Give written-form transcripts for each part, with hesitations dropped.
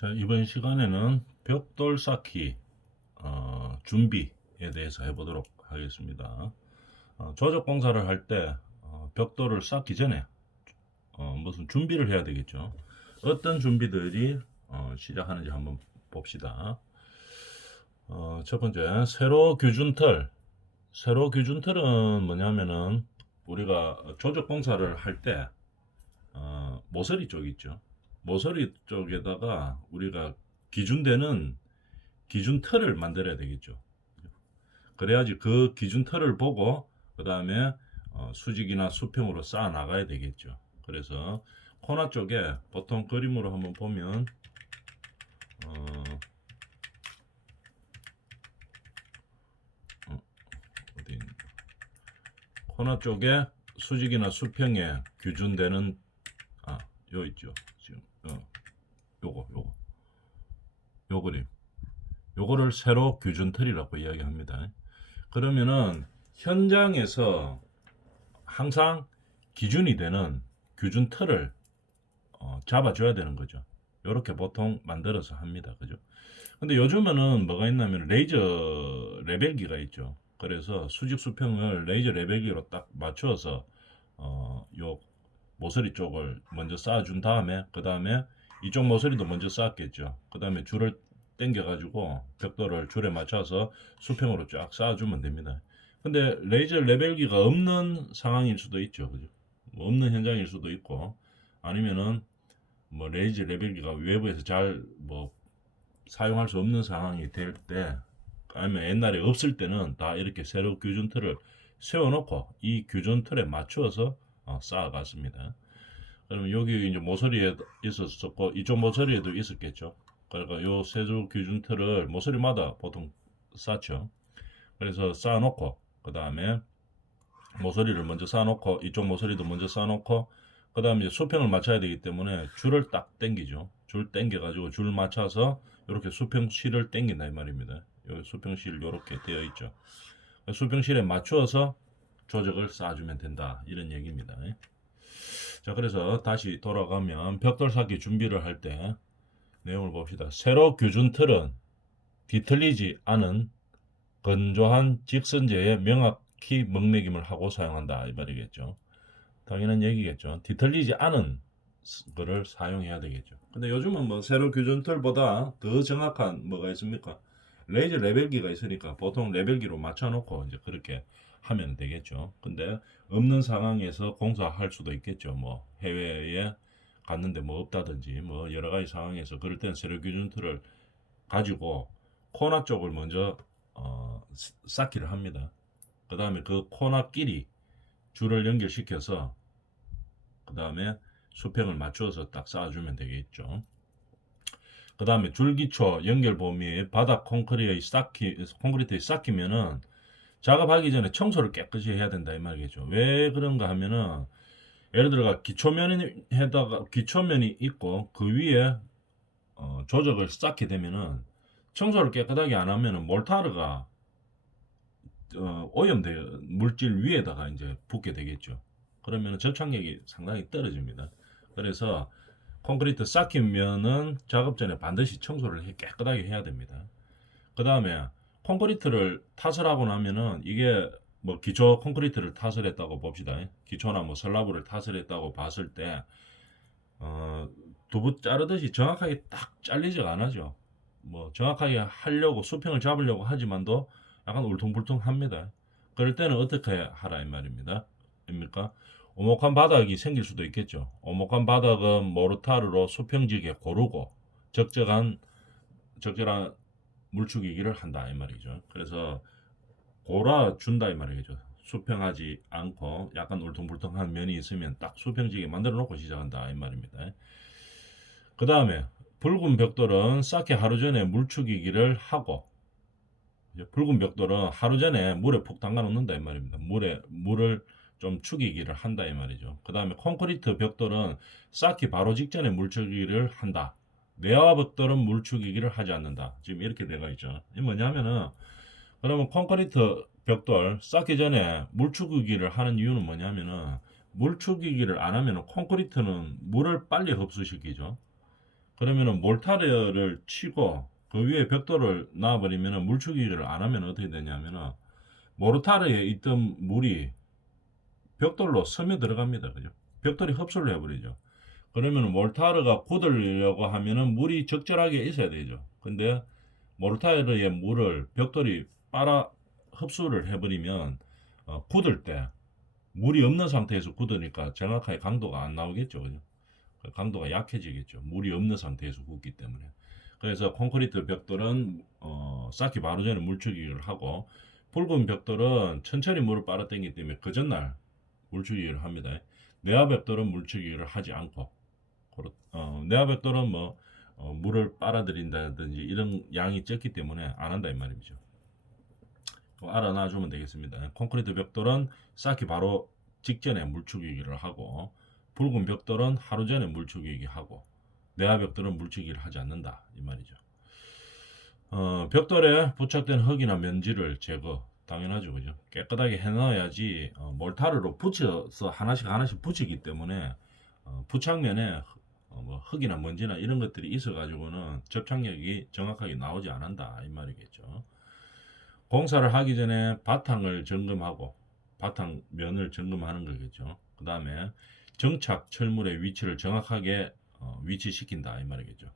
자, 이번 시간에는 벽돌 쌓기 준비에 대해서 해보도록 하겠습니다. 조적 공사를 할 때 벽돌을 쌓기 전에 무슨 준비를 해야 되겠죠. 어떤 준비들이 시작하는지 한번 봅시다. 첫 번째, 세로 규준틀. 세로 규준틀은 뭐냐면은 우리가 조적 공사를 할 때 모서리 쪽 있죠. 모서리 쪽에다가 우리가 기준되는 기준 틀을 만들어야 되겠죠. 그래야지 그 기준 틀을 보고 그 다음에 수직이나 수평으로 쌓아 나가야 되겠죠. 그래서 코너 쪽에 보통 그림으로 한번 보면 어디 코너 쪽에 수직이나 수평에 기준되는 요 있죠. 지금 요 그림. 요거를 세로 규준 틀이라고 이야기합니다. 그러면은 현장에서 항상 기준이 되는 규준 틀을 잡아줘야 되는 거죠. 이렇게 보통 만들어서 합니다. 그죠? 근데 요즘에는 뭐가 있냐면 레이저 레벨기가 있죠. 그래서 수직 수평을 레이저 레벨기로 딱 맞추어서 요 모서리 쪽을 먼저 쌓아준 다음에 그 다음에 이쪽 모서리도 먼저 쌓았겠죠. 그 다음에 줄을 당겨가지고 벽돌을 줄에 맞춰서 수평으로 쫙 쌓아주면 됩니다. 근데 레이저 레벨기가 없는 상황일 수도 있죠. 그죠? 뭐 없는 현장일 수도 있고 아니면은 뭐 레이저 레벨기가 외부에서 잘 뭐 사용할 수 없는 상황이 될 때 아니면 옛날에 없을 때는 다 이렇게 세로 규준 틀을 세워놓고 이 규준 틀에 맞추어서 쌓아갔습니다. 그러면 여기 이제 모서리에 있었고 이쪽 모서리에도 있었겠죠. 그러니까 요 세조 기준 틀을 모서리마다 보통 쌓죠. 그래서 쌓아놓고 그 다음에 모서리를 먼저 쌓아놓고 이쪽 모서리도 먼저 쌓아놓고 그 다음에 수평을 맞춰야 되기 때문에 줄을 딱 당기죠. 줄 당겨가지고 줄 맞춰서 이렇게 수평실을 당긴다 이 말입니다. 여기 수평실 이렇게 되어 있죠. 수평실에 맞추어서 조적을 쌓아주면 된다 이런 얘기입니다. 자, 그래서 다시 돌아가면 벽돌 쌓기 준비를 할 때 내용을 봅시다. 세로 규준 틀은 뒤틀리지 않은 건조한 직선제에 명확히 먹매김을 하고 사용한다 이 말이겠죠. 당연한 얘기겠죠. 뒤틀리지 않은 거를 사용해야 되겠죠. 근데 요즘은 뭐 세로 규준 틀보다 더 정확한 뭐가 있습니까? 레이저 레벨기가 있으니까 보통 레벨기로 맞춰놓고 이제 그렇게 하면 되겠죠. 근데 없는 상황에서 공사할 수도 있겠죠. 뭐 해외에 갔는데 뭐 없다든지 뭐 여러 가지 상황에서 그럴 땐 세로 규준 틀을 가지고 코너 쪽을 먼저 쌓기를 합니다. 그 다음에 그 코너끼리 줄을 연결시켜서 그 다음에 수평을 맞추어서 딱 쌓아주면 되겠죠. 그 다음에 줄기초 연결 범위 바닥 콘크리트에 쌓기면은 작업하기 전에 청소를 깨끗이 해야 된다 이 말이겠죠. 왜 그런가 하면은 예를 들어가 기초면이 있고 그 위에 조적을 쌓게 되면은 청소를 깨끗하게 안 하면은 몰타르가 오염돼 물질 위에다가 이제 붓게 되겠죠. 그러면 접착력이 상당히 떨어집니다. 그래서 콘크리트 쌓기면은 작업 전에 반드시 청소를 깨끗하게 해야 됩니다. 그 다음에 콘크리트를 탓을 하고 나면은 이게 뭐 기초 콘크리트를 탓을 했다고 봅시다. 기초나 뭐 슬라브를 탓을 했다고 봤을 때 두부 자르듯이 정확하게 딱 잘리지가 않아죠. 뭐 정확하게 하려고 수평을 잡으려고 하지만도 약간 울퉁불퉁합니다. 그럴 때는 어떻게 하라 이 말입니다. 입니까? 오목한 바닥이 생길 수도 있겠죠. 오목한 바닥은 모르타르로 수평지게 고르고 적절한 물축이기를 한다 이 말이죠. 그래서 골아준다 이 말이죠. 수평하지 않고 약간 울퉁불퉁한 면이 있으면 딱 수평지게 만들어 놓고 시작한다 이 말입니다. 그 다음에 붉은 벽돌은 쌓기 하루 전에 물축이기를 하고 붉은 벽돌은 하루 전에 물에 푹 담가 놓는다 이 말입니다. 물을 좀 축이기를 한다 이 말이죠. 그 다음에 콘크리트 벽돌은 쌓기 바로 직전에 물축이기를 한다. 내화 벽돌은 물축이기를 하지 않는다. 지금 이렇게 되어 있죠. 이 뭐냐면은 그러면 콘크리트 벽돌 쌓기 전에 물축이기를 하는 이유는 뭐냐면은 물축이기를 안 하면은 콘크리트는 물을 빨리 흡수시키죠. 그러면은 몰타르를 치고 그 위에 벽돌을 놔버리면은 물추기를 안 하면 어떻게 되냐면은 모르타르에 있던 물이 벽돌로 스며 들어갑니다. 그죠? 벽돌이 흡수를 해버리죠. 그러면 몰타르가 굳으려고 하면은 물이 적절하게 있어야 되죠. 근데 모르타르의 물을 벽돌이 빨아 흡수를 해버리면 굳을 때 물이 없는 상태에서 굳으니까 정확하게 강도가 안 나오겠죠. 그죠? 강도가 약해지겠죠. 물이 없는 상태에서 굳기 때문에. 그래서 콘크리트 벽돌은 쌓기 바로 전에 물추기를 하고 붉은 벽돌은 천천히 물을 빨아당기기 때문에 그 전날 물추기를 합니다. 내화 벽돌은 물추기를 하지 않고 내화 벽돌은 뭐 물을 빨아들인다든지 이런 양이 적기 때문에 안 한다 이 말이죠. 알아놔주면 되겠습니다. 콘크리트 벽돌은 쌓기 바로 직전에 물추기를 하고 붉은 벽돌은 하루 전에 물추기기 하고 내화 벽돌은 물추기를 하지 않는다 이 말이죠. 벽돌에 부착된 흙이나 먼지를 제거 당연하죠, 그죠? 깨끗하게 해놔야지 몰타르로 붙여서 하나씩 붙이기 때문에 부착면에 뭐 흙이나 먼지나 이런 것들이 있어가지고는 접착력이 정확하게 나오지 않는다 이 말이겠죠. 공사를 하기 전에 바탕을 점검하고 바탕면을 점검하는 거겠죠. 그 다음에 정착 철물의 위치를 정확하게 위치시킨다 이 말이겠죠.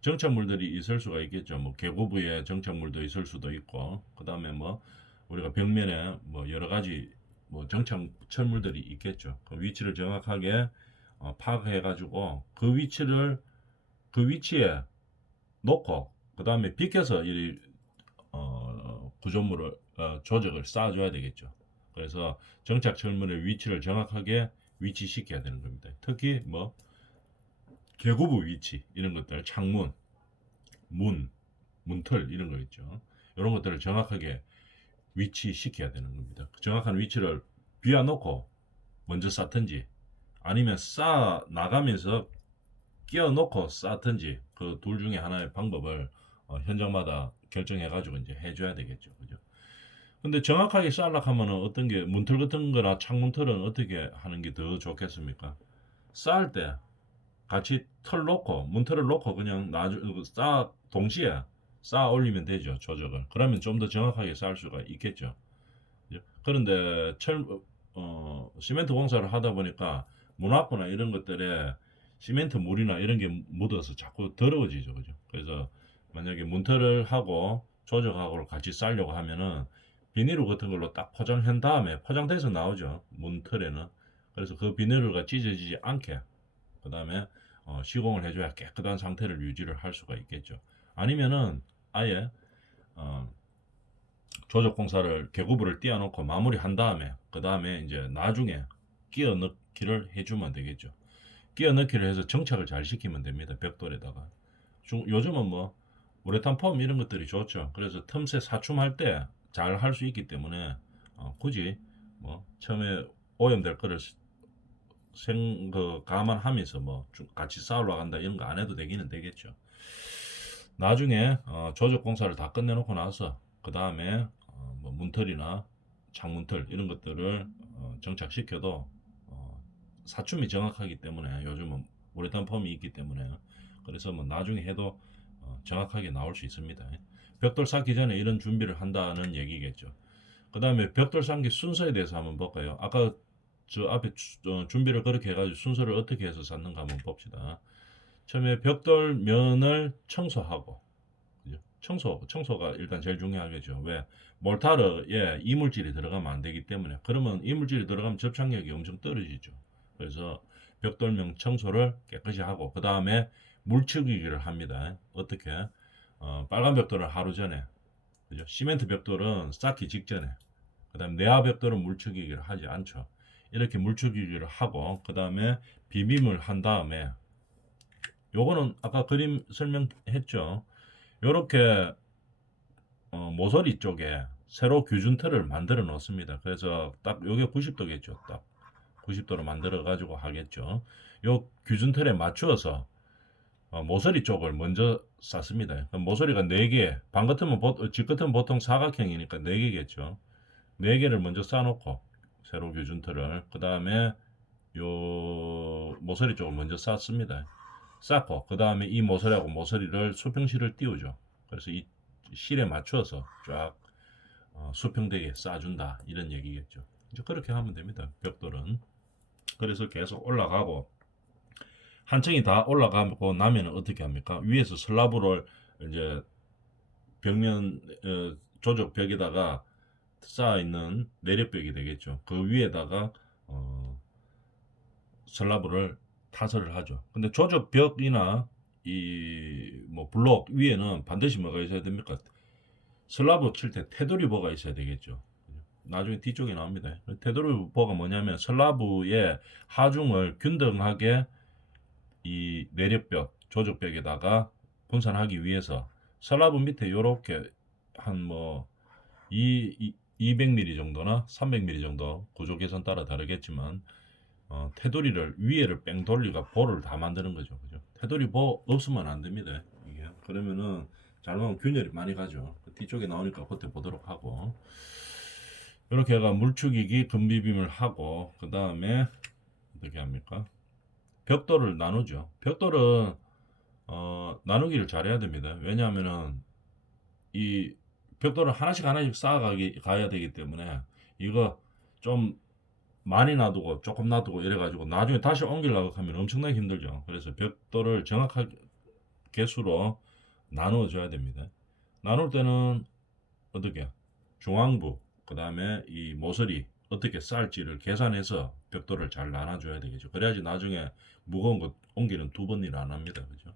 정착물들이 있을 수가 있겠죠. 뭐 계고부에 정착물도 있을 수도 있고, 그 다음에 뭐 우리가 벽면에 뭐 여러 가지 뭐 정착 철물들이 있겠죠. 그 위치를 정확하게 파악해가지고 그 위치에 놓고 그 다음에 비껴서 이 구조물을 조적을 쌓아줘야 되겠죠. 그래서 정착 철물의 위치를 정확하게 위치시켜야 되는 겁니다. 특히 뭐 계고부 위치 이런 것들, 창문, 문틀 이런 거 있죠. 이런 것들을 정확하게 위치시켜야 되는 겁니다. 정확한 위치를 비워놓고 먼저 쌓든지 아니면 쌓아 나가면서 끼워놓고 쌓든지 그 둘 중에 하나의 방법을 현장마다 결정해가지고 이제 해줘야 되겠죠. 그죠? 근데 정확하게 쌓으려고 하면은 어떤 게 문틀 같은 거나 창문틀은 어떻게 하는 게 더 좋겠습니까? 쌓을 때 같이 틀 놓고 문틀을 놓고 그냥 동시에 쌓아 올리면 되죠. 조적을. 그러면 좀 더 정확하게 쌓을 수가 있겠죠. 그런데 시멘트 공사를 하다 보니까 문화부나 이런 것들에 시멘트 물이나 이런 게 묻어서 자꾸 더러워지죠. 그죠? 그래서 만약에 문틀을 하고 조적하고 같이 쌓으려고 하면은 비닐로 같은 걸로 딱 포장한 다음에 포장돼서 나오죠. 문틀에는. 그래서 그 비닐가 찢어지지 않게 그 다음에 시공을 해줘야 깨끗한 상태를 유지를 할 수가 있겠죠. 아니면은 아예 조적 공사를 계고부를 띄워놓고 마무리한 다음에 그 다음에 이제 나중에 끼워 넣기를 해주면 되겠죠. 끼워 넣기를 해서 정착을 잘 시키면 됩니다. 벽돌에다가. 요즘은 뭐 우레탄 폼 이런 것들이 좋죠. 그래서 틈새 사춤할 때 잘 할 수 있기 때문에 굳이 뭐 처음에 오염될 거를 감안하면서 뭐 같이 쌓으러 간다 이런 거 안 해도 되기는 되겠죠. 나중에 조적 공사를 다 끝내놓고 나서 그 다음에 뭐 문틀이나 창문틀 이런 것들을 정착시켜도 사춤이 정확하기 때문에 요즘은 우레탄 폼이 있기 때문에 그래서 뭐 나중에 해도 정확하게 나올 수 있습니다. 벽돌 쌓기 전에 이런 준비를 한다는 얘기겠죠. 그 다음에 벽돌 쌓기 순서에 대해서 한번 볼까요? 아까 저 앞에 준비를 그렇게 해가지고 순서를 어떻게 해서 쌓는가 한번 봅시다. 처음에 벽돌 면을 청소하고 청소가 일단 제일 중요하겠죠. 왜? 몰타르에 이물질이 들어가면 안 되기 때문에 그러면 이물질이 들어가면 접착력이 엄청 떨어지죠. 그래서 벽돌면 청소를 깨끗이 하고 그 다음에 물치기를 합니다. 어떻게? 빨간 벽돌은 하루 전에 그죠? 시멘트 벽돌은 쌓기 직전에 그 다음 내화 벽돌은 물치기를 하지 않죠. 이렇게 물추기를 하고 그 다음에 비빔을 한 다음에 요거는 아까 그림 설명했죠. 요렇게 모서리 쪽에 세로 규준틀을 만들어 놓습니다. 그래서 딱 요게 90도겠죠. 딱 90도로 만들어 가지고 하겠죠. 요 규준틀에 맞추어서 모서리 쪽을 먼저 쌓습니다. 모서리가 4개, 집 같으면 보통 사각형이니까 4개겠죠. 4개를 먼저 쌓아놓고 세로 규준틀을 그 다음에 요 모서리 쪽을 먼저 쌓습니다. 쌓고 그 다음에 이 모서리하고 모서리를 수평실을 띄우죠. 그래서 이 실에 맞춰서 쫙 수평되게 쌓아준다 이런 얘기겠죠. 이제 그렇게 하면 됩니다. 벽돌은. 그래서 계속 올라가고 한 층이 다 올라가고 나면 어떻게 합니까? 위에서 슬라브를 이제 벽면 조적 벽에다가 쌓아 있는 내력벽이 되겠죠. 그 위에다가 슬라브를 타설을 하죠. 근데 조적 벽이나 이 뭐 블록 위에는 반드시 뭐가 있어야 됩니까? 슬라브 칠 때 테두리 보가 있어야 되겠죠. 나중에 뒤쪽에 나옵니다. 테두리 보가 뭐냐면 슬라브의 하중을 균등하게 이 내력벽, 조적벽에다가 분산하기 위해서 슬라브 밑에 이렇게 한 뭐 200mm 정도나 300mm 정도 구조 개선 따라 다르겠지만 테두리를 위에를 뺑 돌리가 볼을 다 만드는 거죠. 그죠? 테두리 보 없으면 안 됩니다. 이게 그러면은 잘못하면 균열이 많이 가죠. 뒤쪽에 나오니까 그때 보도록 하고 이렇게 해가 물축이기 금비빔을 하고 그 다음에 어떻게 합니까? 벽돌을 나누죠. 벽돌은 나누기를 잘해야 됩니다. 왜냐하면은 이 벽돌을 하나씩 하나씩 쌓아가야 되기 때문에 이거 좀 많이 놔두고 조금 놔두고 이래가지고 나중에 다시 옮기려고 하면 엄청나게 힘들죠. 그래서 벽돌을 정확하게 개수로 나누어 줘야 됩니다. 나눌 때는 어떻게 중앙부 그 다음에 이 모서리 어떻게 쌓을지를 계산해서 벽돌을 잘 나눠줘야 되겠죠. 그래야지 나중에 무거운 거 옮기는 두 번 일 안 합니다. 그죠?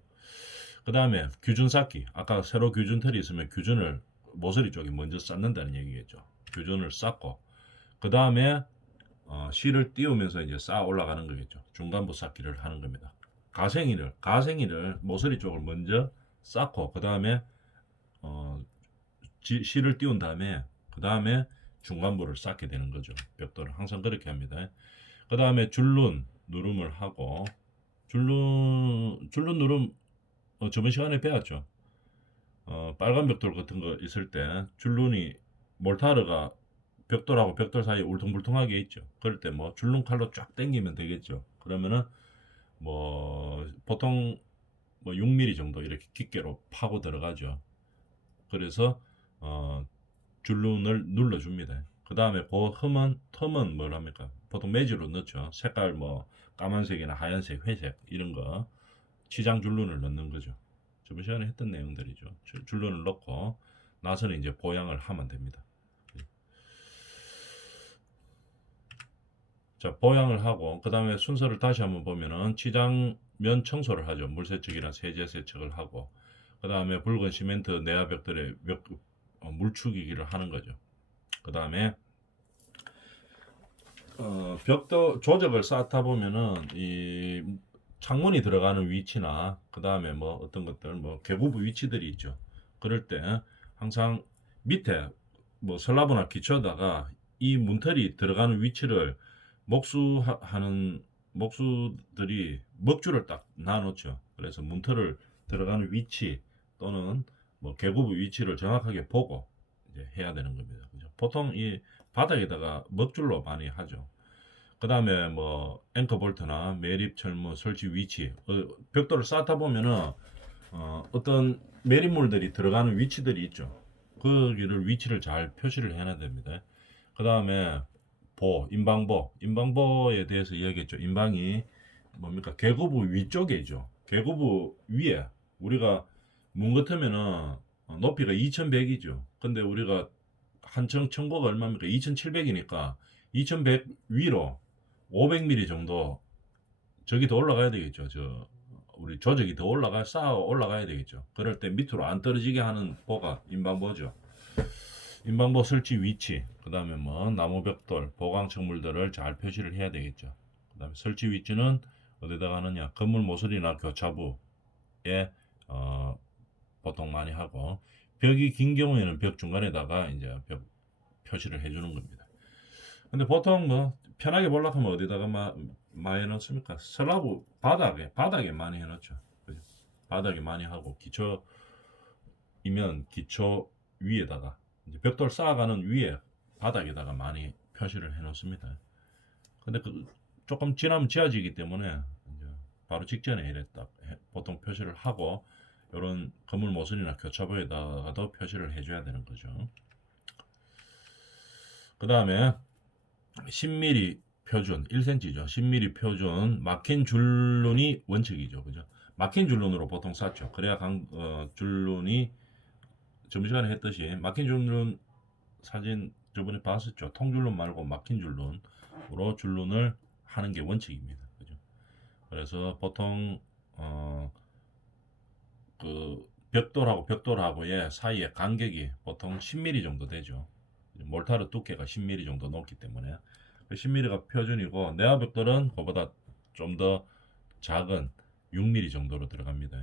그 다음에 규준 쌓기. 아까 세로 규준 털이 있으면 규준을 모서리 쪽에 먼저 쌓는다는 얘기겠죠. 규준을 쌓고 그 다음에 실을 띄우면서 이제 쌓아 올라가는 거겠죠. 중간부 쌓기를 하는 겁니다. 가생이를 모서리 쪽을 먼저 쌓고 그 다음에 실을 띄운 다음에 그 다음에 중간부를 쌓게 되는 거죠. 벽돌은 항상 그렇게 합니다. 그 다음에 줄눈 누름을 하고 줄눈 누름 저번 시간에 배웠죠. 빨간 벽돌 같은 거 있을 때 줄눈이 몰타르가 벽돌하고 벽돌 사이에 울퉁불퉁하게 있죠. 그럴 때 뭐 줄눈 칼로 쫙 당기면 되겠죠. 그러면은 뭐 보통 뭐 6mm 정도 이렇게 깊게로 파고 들어가죠. 그래서 줄눈을 눌러줍니다. 그 다음에 그 틈은 뭘 합니까? 보통 매직으로 넣죠. 색깔 뭐 까만색이나 하얀색, 회색 이런 거 치장 줄눈을 넣는 거죠. 저번 시간에 했던 내용들이죠. 줄눈을 넣고 나서는 이제 보양을 하면 됩니다. 자, 보양을 하고 그 다음에 순서를 다시 한번 보면은 치장면 청소를 하죠. 물세척이나 세제 세척을 하고 그 다음에 붉은 시멘트 내화벽돌에 물축이기를 하는 거죠. 그 다음에 벽도 조적을 쌓다 보면은 이 창문이 들어가는 위치나 그 다음에 뭐 어떤 것들 뭐 계부부 위치들이 있죠. 그럴 때 항상 밑에 뭐 슬라브나 기초에다가 이 문틀이 들어가는 위치를 목수들이 먹줄을 딱 놔놓죠. 그래서 문틀을 들어가는 위치 또는 뭐 계구부 위치를 정확하게 보고 이제 해야 되는 겁니다. 그죠? 보통 이 바닥에다가 먹줄로 많이 하죠. 그 다음에 뭐 앵커 볼트나 매립 철문 설치 위치 벽돌을 쌓다 보면은 어떤 매립물들이 들어가는 위치들이 있죠. 거기를 위치를 잘 표시를 해놔야 됩니다. 그 다음에 인방보에 대해서 이야기했죠. 인방이 뭡니까? 계고부 위쪽에죠. 계고부 위에 우리가 문 같으면은 높이가 2100이죠. 근데 우리가 한층 층고가 얼마입니까? 2700이니까 2100 위로 500mm 정도 저기 더 올라가야 되겠죠. 우리 조적이 더 쌓아 올라가야 되겠죠. 그럴 때 밑으로 안 떨어지게 하는 보가 인방보죠. 인방보 설치 위치, 그 다음에 뭐 나무 벽돌, 보강 층물들을 잘 표시를 해야 되겠죠. 그 다음에 설치 위치는 어디다가 하느냐? 건물 모서리나 교차부에 보통 많이 하고 벽이 긴 경우에는 벽 중간에다가 이제 벽 표시를 해주는 겁니다. 근데 보통 뭐 편하게 보려고 하면 어디다가 많이 해놓습니까? 슬라브 바닥에 많이 해놓죠. 그죠? 바닥에 많이 하고 기초이면 기초 위에다가 이제 벽돌 쌓아가는 위에 바닥에다가 많이 표시를 해놓습니다. 근데 조금 지나면 지워지기 때문에 이제 바로 직전에 이래 딱 보통 표시를 하고 이런 건물 모서리나 교차보에다가도 표시를 해줘야 되는 거죠. 그 다음에 10mm 표준 1cm죠. 10mm 표준 막힌 줄눈이 원칙이죠. 그죠? 막힌 줄눈으로 보통 쌓죠. 그래야 줄눈이 점심시간에 했듯이 막힌 줄눈 사진 저번에 봤었죠. 통줄눈 말고 막힌 줄눈으로 줄눈을 하는 게 원칙입니다. 그죠? 그래서 보통 그 벽돌하고의 사이의 간격이 보통 10mm 정도 되죠. 몰타르 두께가 10mm 정도 높기 때문에 10mm가 표준이고 내화 벽돌은 그보다 좀 더 작은 6mm 정도로 들어갑니다.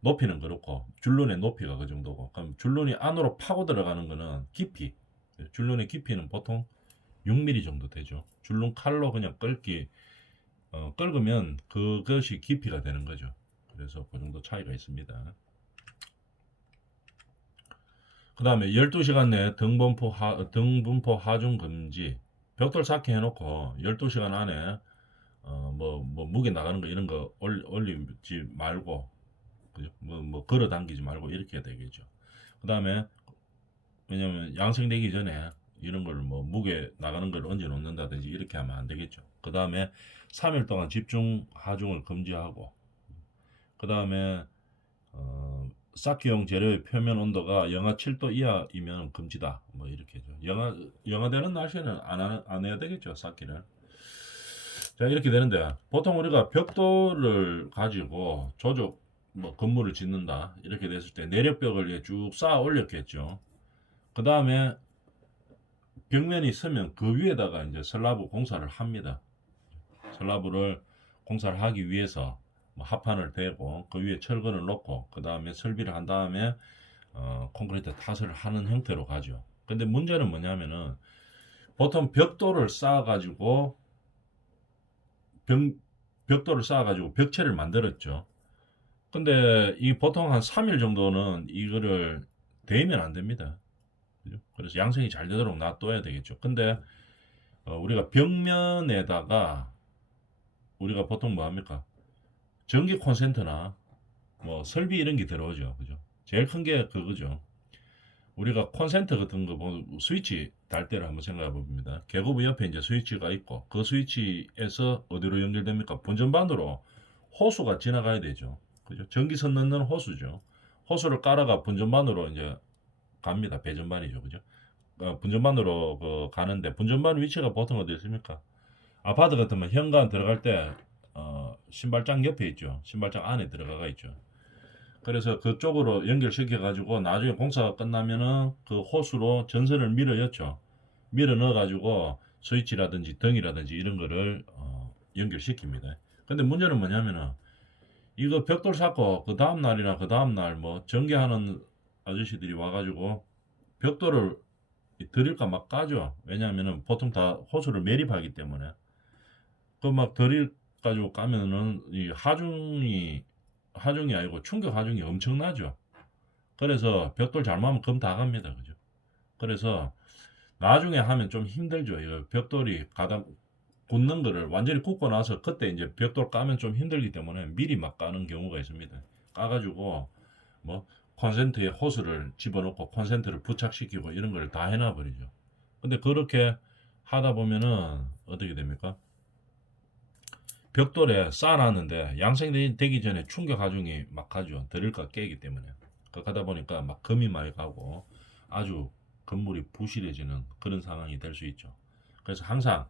높이는 그렇고 줄눈의 높이가 그 정도고 그럼 줄눈이 안으로 파고 들어가는 거는 깊이 줄눈의 깊이는 보통 6mm 정도 되죠. 줄눈 칼로 그냥 긁으면 그것이 깊이가 되는 거죠. 그래서 그 정도 차이가 있습니다. 그 다음에 12시간 내에 등분포 하중 금지. 벽돌 쌓기 해놓고 12시간 안에 뭐 무게 나가는 거 이런 거 올리지 말고 그죠? 뭐 걸어 당기지 말고 이렇게 해야 되겠죠. 그 다음에 왜냐면 양성되기 전에 이런 걸 뭐 무게 나가는 걸 얹어 놓는다든지 이렇게 하면 안 되겠죠. 그 다음에 3일 동안 집중 하중을 금지하고 그 다음에 쌓기용 재료의 표면 온도가 영하 7도 이하이면 금지다. 뭐 이렇게죠. 영하 되는 날씨에는 안 해야 되겠죠. 쌓기를. 자 이렇게 되는데 보통 우리가 벽돌을 가지고 조적 뭐 건물을 짓는다 이렇게 됐을 때 내력벽을 쭉 쌓아 올렸겠죠. 그 다음에 벽면이 서면 그 위에다가 이제 슬라브 공사를 합니다. 슬라브를 공사를 하기 위해서 뭐 합판을 대고 그 위에 철근을 놓고 그 다음에 설비를 한 다음에 콘크리트 탓을 하는 형태로 가죠. 근데 문제는 뭐냐면은 보통 벽돌을 쌓아가지고 벽돌을 쌓아가지고 벽체를 만들었죠. 근데 이 보통 한 3일 정도는 이거를 대면 안 됩니다. 그죠? 그래서 양성이 잘 되도록 놔둬야 되겠죠. 근데 우리가 벽면에다가 우리가 보통 뭐 합니까? 전기 콘센트나 뭐 설비 이런 게 들어오죠. 그죠? 제일 큰 게 그거죠. 우리가 콘센트 같은 거 스위치 달 때를 한번 생각해 봅니다. 계급부 옆에 이제 스위치가 있고 그 스위치에서 어디로 연결됩니까? 분전반으로 호수가 지나가야 되죠. 그죠? 전기선 넣는 호수죠. 호수를 깔아가 분전반으로 이제 갑니다. 배전반이죠. 그죠? 분전반으로 가는데 분전반 위치가 보통 어디 있습니까? 아파트 같으면 현관 들어갈 때 신발장 옆에 있죠. 신발장 안에 들어가 있죠. 그래서 그쪽으로 연결시켜 가지고 나중에 공사가 끝나면은 그 호수로 전선을 밀어였죠. 밀어 넣어 가지고 스위치라든지 등이라든지 이런 거를 연결시킵니다. 근데 문제는 뭐냐면은 이거 벽돌 쌓고 그 다음 날이나 그 다음 날 뭐 전기하는 아저씨들이 와가지고 벽돌을 드릴까 막 까죠. 왜냐하면은 보통 다 호수를 매립하기 때문에 그 막 드릴 가지고 까면은 이 하중이 아니고 충격 하중이 엄청나죠. 그래서 벽돌 잘못하면 금 다 갑니다. 그죠? 그래서 나중에 하면 좀 힘들죠. 이거 벽돌이 굳는 거를 완전히 굳고 나서 그때 이제 벽돌 까면 좀 힘들기 때문에 미리 막 까는 경우가 있습니다. 까가지고 뭐 콘센트에 호스를 집어넣고 콘센트를 부착시키고 이런 걸 다 해놔 버리죠. 근데 그렇게 하다 보면은 어떻게 됩니까? 벽돌에 쌓아놨는데 양생되기 전에 충격 하중이 막 가죠. 드릴까 깨기 때문에. 가다 보니까 막 금이 많이 가고 아주 건물이 부실해지는 그런 상황이 될 수 있죠. 그래서 항상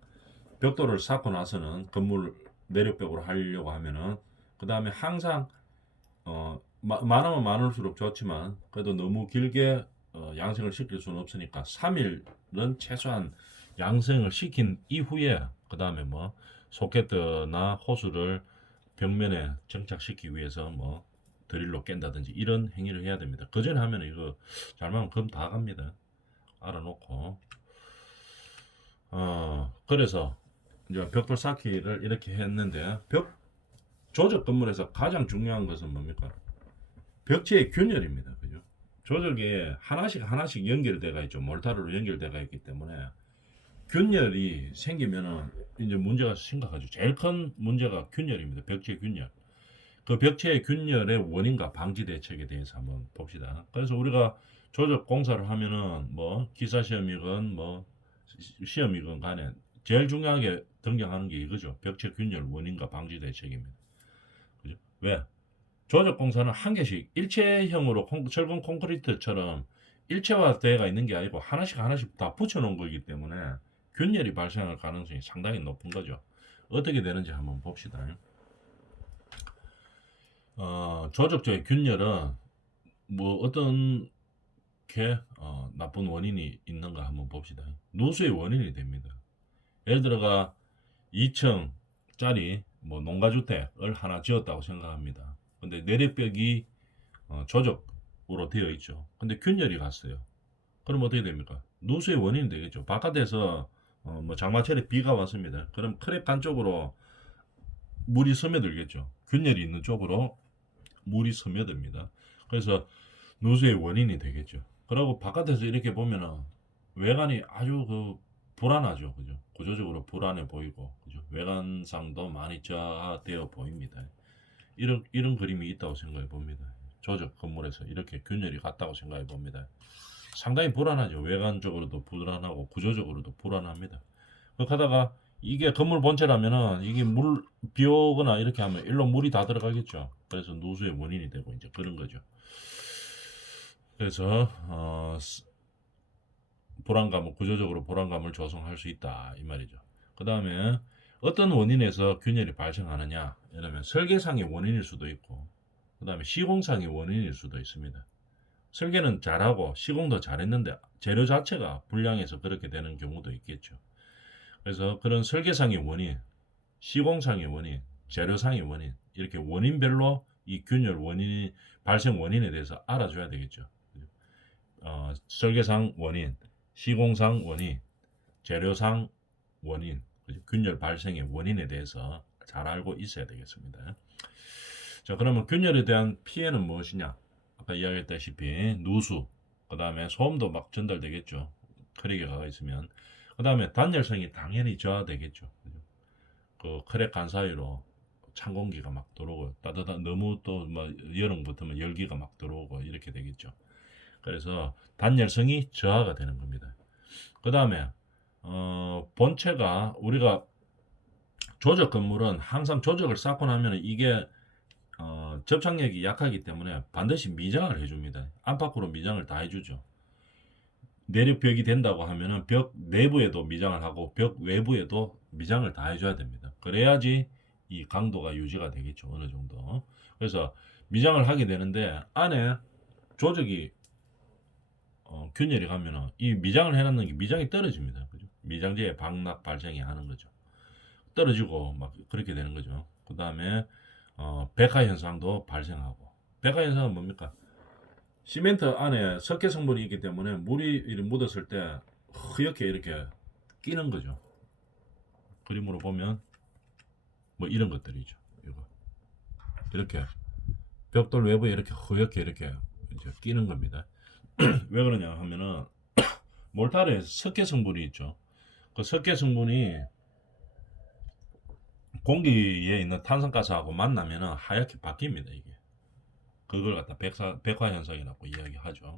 벽돌을 쌓고 나서는 건물 내력벽으로 하려고 하면은 그 다음에 항상 많으면 많을수록 좋지만 그래도 너무 길게 양생을 시킬 수는 없으니까 3일은 최소한 양생을 시킨 이후에 그 다음에 뭐 소켓나 호스를 벽면에 정착시키기 위해서 뭐 드릴로 깬다든지 이런 행위를 해야 됩니다. 그 전에 하면 이거 잘못하면 금 다 갑니다. 알아놓고 그래서 이제 벽돌 쌓기를 이렇게 했는데 벽 조적 건물에서 가장 중요한 것은 뭡니까? 벽체의 균열입니다. 그죠? 조적이 하나씩 연결돼가 있죠. 몰타르로 연결돼가 있기 때문에 균열이 생기면은 이제 문제가 심각하죠. 제일 큰 문제가 균열입니다. 벽체 균열. 그 벽체의 균열의 원인과 방지 대책에 대해서 한번 봅시다. 그래서 우리가 조적 공사를 하면은 뭐 기사 시험이건 뭐 시험이건 간에 제일 중요하게 등장하는 게 이거죠. 벽체 균열 원인과 방지 대책입니다. 그죠? 왜? 조적 공사는 한 개씩 일체형으로 철근 콘크리트처럼 일체화되어 있는 게 아니고 하나씩 하나씩 다 붙여놓은 거기 때문에 균열이 발생할 가능성이 상당히 높은 거죠. 어떻게 되는지 한번 봅시다. 조적조의 균열은 뭐 어떤 게 나쁜 원인이 있는가 한번 봅시다. 누수의 원인이 됩니다. 예를 들어가 2층짜리 뭐 농가주택을 하나 지었다고 생각합니다. 근데 내력벽이 조적으로 되어 있죠. 근데 균열이 갔어요. 그럼 어떻게 됩니까? 누수의 원인이 되겠죠. 바깥에서 뭐 장마철에 비가 왔습니다. 그럼 크랙 간 쪽으로 물이 스며들겠죠. 균열이 있는 쪽으로 물이 스며듭니다. 그래서 누수의 원인이 되겠죠. 그리고 바깥에서 이렇게 보면은 외관이 아주 불안하죠. 그죠? 구조적으로 불안해 보이고, 그죠? 외관상도 많이 저하되어 보입니다. 이런 그림이 있다고 생각해 봅니다. 조적 건물에서 이렇게 균열이 갔다고 생각해 봅니다. 상당히 불안하죠. 외관적으로도 불안하고 구조적으로도 불안합니다. 그렇게 하다가 이게 건물 본체라면은 이게 비 오거나 이렇게 하면 일로 물이 다 들어가겠죠. 그래서 누수의 원인이 되고 이제 그런 거죠. 그래서 불안감을 구조적으로 불안감을 조성할 수 있다 이 말이죠. 그 다음에 어떤 원인에서 균열이 발생하느냐 이러면 설계상의 원인일 수도 있고 그 다음에 시공상의 원인일 수도 있습니다. 설계는 잘하고 시공도 잘했는데 재료 자체가 불량해서 그렇게 되는 경우도 있겠죠. 그래서 그런 설계상의 원인, 시공상의 원인, 재료상의 원인 이렇게 원인별로 이 균열 원인이 발생 원인에 대해서 알아줘야 되겠죠. 설계상 원인, 시공상 원인, 재료상 원인, 균열 발생의 원인에 대해서 잘 알고 있어야 되겠습니다. 자, 그러면 균열에 대한 피해는 무엇이냐? 아까 이야기했다시피 누수, 그 다음에 소음도 막 전달되겠죠. 크랙이 가가 있으면. 그 다음에 단열성이 당연히 저하되겠죠. 그 크랙 간 사이로 찬 공기가 막 들어오고 따뜻한 너무 또 뭐 여름 붙으면 열기가 막 들어오고 이렇게 되겠죠. 그래서 단열성이 저하가 되는 겁니다. 그 다음에 본체가 우리가 조적 건물은 항상 조적을 쌓고 나면 이게 접착력이 약하기 때문에 반드시 미장을 해줍니다. 안팎으로 미장을 다 해주죠. 내력벽이 된다고 하면은 벽 내부에도 미장을 하고 벽 외부에도 미장을 다 해줘야 됩니다. 그래야지 이 강도가 유지가 되겠죠. 어느 정도. 그래서 미장을 하게 되는데 안에 조적이 균열이 가면은 이 미장을 해놨는 게 미장이 떨어집니다. 그죠? 미장제의 방락 발생이 하는 거죠. 떨어지고 막 그렇게 되는 거죠. 그 다음에 백화 현상도 발생하고 백화 현상은 뭡니까? 시멘트 안에 석회 성분이 있기 때문에 물이 이렇게 묻었을 때 흐옇게 이렇게 끼는 거죠. 그림으로 보면 뭐 이런 것들이죠. 이거 이렇게 벽돌 외부에 이렇게 흐옇게 이렇게 이제 끼는 겁니다. 왜 그러냐 하면은 몰타르에 석회 성분이 있죠. 그 석회 성분이 공기에 있는 탄산가스하고 만나면은 하얗게 바뀝니다. 이게 그걸 갖다 백화 현상이라고 이야기하죠.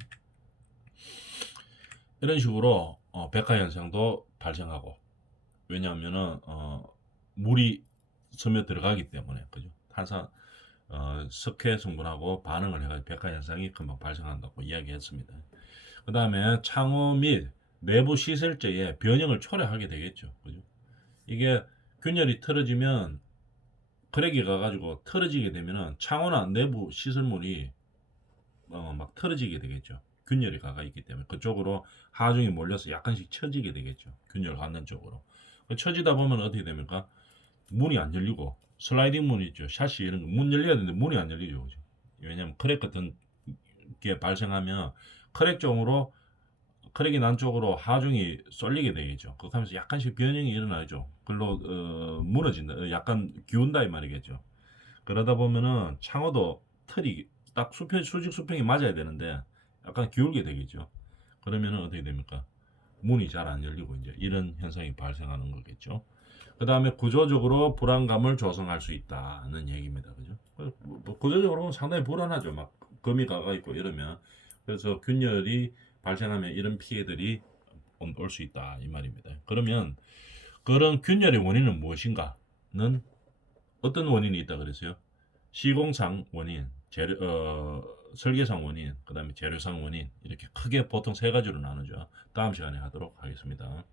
이런 식으로 백화 현상도 발생하고 왜냐하면은 물이 스며 들어가기 때문에 그죠. 탄산 석회 성분하고 반응을 해가지고 백화 현상이 금방 발생한다고 이야기했습니다. 그 다음에 창호 및 내부 시설재의 변형을 초래하게 되겠죠. 그죠? 이게 균열이 틀어지면 크랙이 가가지고 틀어지게 되면은 창호나 내부 시설물이 막 틀어지게 되겠죠. 균열이 가가 있기 때문에 그쪽으로 하중이 몰려서 약간씩 처지게 되겠죠. 균열 갖는 쪽으로. 처지다 보면 어떻게 됩니까? 문이 안 열리고 슬라이딩 문 있죠. 샤시 이런 거 문 열려야 되는데 문이 안 열리죠. 그죠? 왜냐하면 크랙 같은 게 발생하면 크랙 쪽으로 크랙이 난 쪽으로 하중이 쏠리게 되겠죠. 그렇게 하면서 약간씩 변형이 일어나죠. 그걸로 무너진다. 약간 기운다 이 말이겠죠. 그러다 보면은 창호도 틀이 딱 수직 수평이 맞아야 되는데 약간 기울게 되겠죠. 그러면은 어떻게 됩니까? 문이 잘 안 열리고 이제 이런 현상이 발생하는 거겠죠. 그 다음에 구조적으로 불안감을 조성할 수 있다는 얘기입니다. 그죠? 뭐 구조적으로는 상당히 불안하죠. 막 금이 가가 있고 이러면. 그래서 균열이 발생하면 이런 피해들이 올 수 있다 이 말입니다. 그러면 그런 균열의 원인은 무엇인가는 어떤 원인이 있다 그랬어요? 시공상 원인, 설계상 원인, 그 다음에 재료상 원인 이렇게 크게 보통 세 가지로 나누죠. 다음 시간에 하도록 하겠습니다.